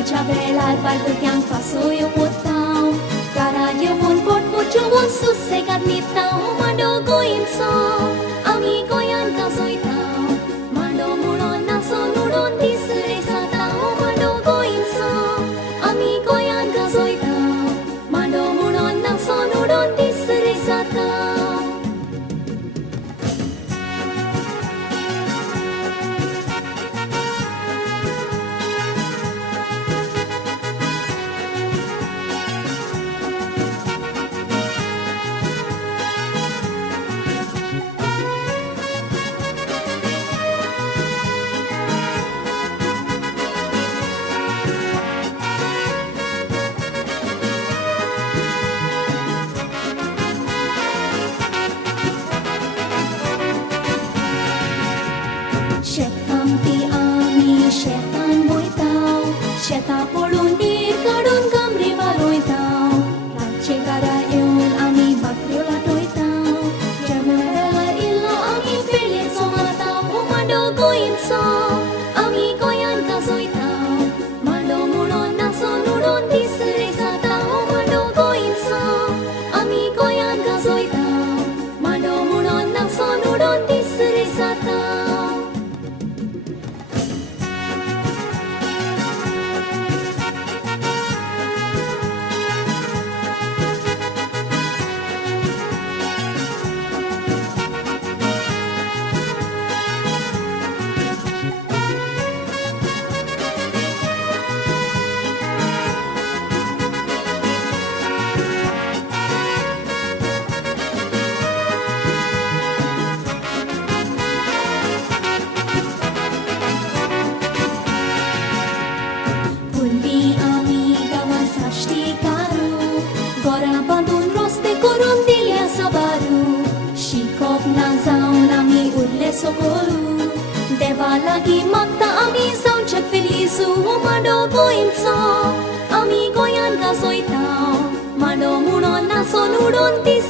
Chabelar balgutiang paso yung utao Kara yung pot puchubon susegat nitao Madogo inso Ami koyan kasoy tao Mado mulon na sonudon disere sa tao Madogo inso Ami koyan kasoy tao Mado mulon na sonudon disere sa tao Shetan boy tao, sheta polundir kadun gamri baloy tao. Rache kara yon ami bakyola toy tao. Jamara ilo ami pilit songa tao, umadogo inso. Ami koyan kasoy tao, malo mulon na sonudon disere sa tao, umadogo inso. Ami koyan kasoy tao, malo mulon na sonudon disere sa tao. Gora bandun roste corundilia sabaru Shikop na zaun ami ulle sokoru Deva lagi magta ami soundcheck felizu Madogo inso Ami koyan kasoy tao Mado munon na sonudon tis